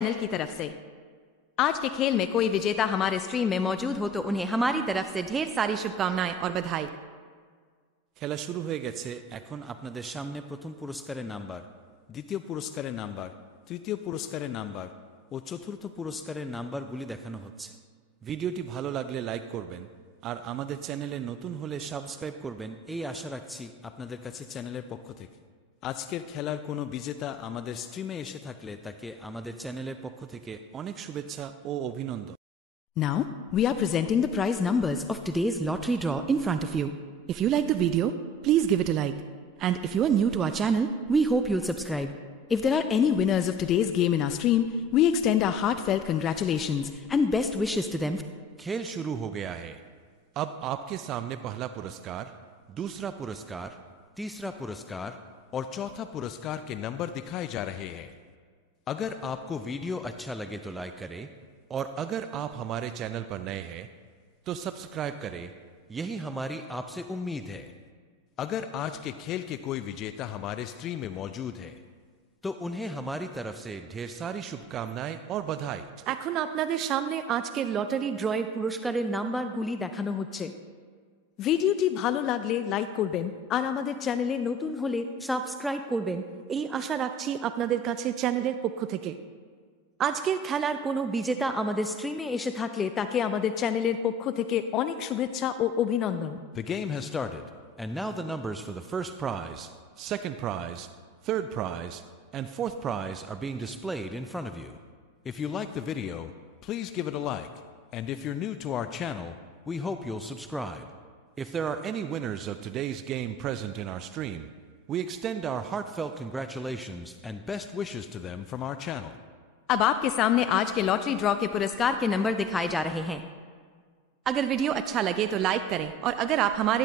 Channel की तरफ से। आज के खेल में कोई विजेता हमारे स्ट्रीम में मौजूद हो तो उन्हें हमारी तरफ से ढेर सारी शुभकामनाएं और बधाई। খেলা শুরু হয়ে গেছে। এখন আপনাদের সামনে প্রথম পুরস্কারের নাম্বার, দ্বিতীয় পুরস্কারের নাম্বার, তৃতীয় পুরস্কারের নাম্বার ও চতুর্থ পুরস্কারের নাম্বারগুলি দেখানো হচ্ছে। ভিডিওটি ভালো লাগলে লাইক করবেন আর আমাদের চ্যানেলে নতুন হলে সাবস্ক্রাইব করবেন এই আশা রাখছি আপনাদের কাছে চ্যানেলের পক্ষ থেকে। আজকের খেলার কোনো বিজেতা আমাদের স্ট্রিমে এসে থাকলে তাকে আমাদের চ্যানেলের পক্ষ থেকে অনেক শুভেচ্ছা ও অভিনন্দন। Now, we are presenting the prize numbers of today's lottery draw in front of you. If you like the video, please give it a like. And if you are new to our channel, we hope you'll subscribe. If there are any winners of today's game in our stream, we extend our heartfelt congratulations and best wishes to them. खेल शुरू हो गया है। अब आपके सामने पहला पुरस्कार, दूसरा पुरस्कार, तीसरा पुरस्कार और चौथा पुरस्कार के नंबर दिखाए जा रहे हैं। अगर आपको वीडियो अच्छा लगे तो लाइक करें और अगर आप हमारे चैनल पर नए हैं तो सब्सक्राइब करें, यही हमारी आपसे उम्मीद है। अगर आज के खेल के कोई विजेता हमारे स्ट्रीम में मौजूद है तो उन्हें हमारी तरफ से ढेर सारी शुभकामनाएं और बधाई। এখন আপনাদের সামনে আজকের লটারি ড্রয়ের পুরস্কারের নাম্বারগুলি দেখানো হচ্ছে। ভিডিওটি ভালো লাগলে লাইক করবেন আর আমাদের চ্যানেলে নতুন হলে সাবস্ক্রাইব করবেন এই আশা রাখছি আপনাদের কাছে চ্যানেলের পক্ষ থেকে। আজকের খেলার কোনো বিজেতা আমাদের স্ট্রিমে এসে থাকলে তাকে আমাদের চ্যানেলের পক্ষ থেকে অনেক শুভেচ্ছা ও অভিনন্দন। The game has started and now the numbers for the first prize, second prize, third prize and fourth prize are being displayed in front of you. If you like the video, please give it a like, and if you're new to our channel, we hope you'll subscribe. If there are any winners of today's game present in our stream, we extend our heartfelt congratulations and best wishes to them from our channel. अब आपके सामने आज के lottery draw के पुरस्कार के number दिखाए जा रहे हैं। अगर वीडियो अच्छा लगे तो लाइक करें और अगर आप हमारे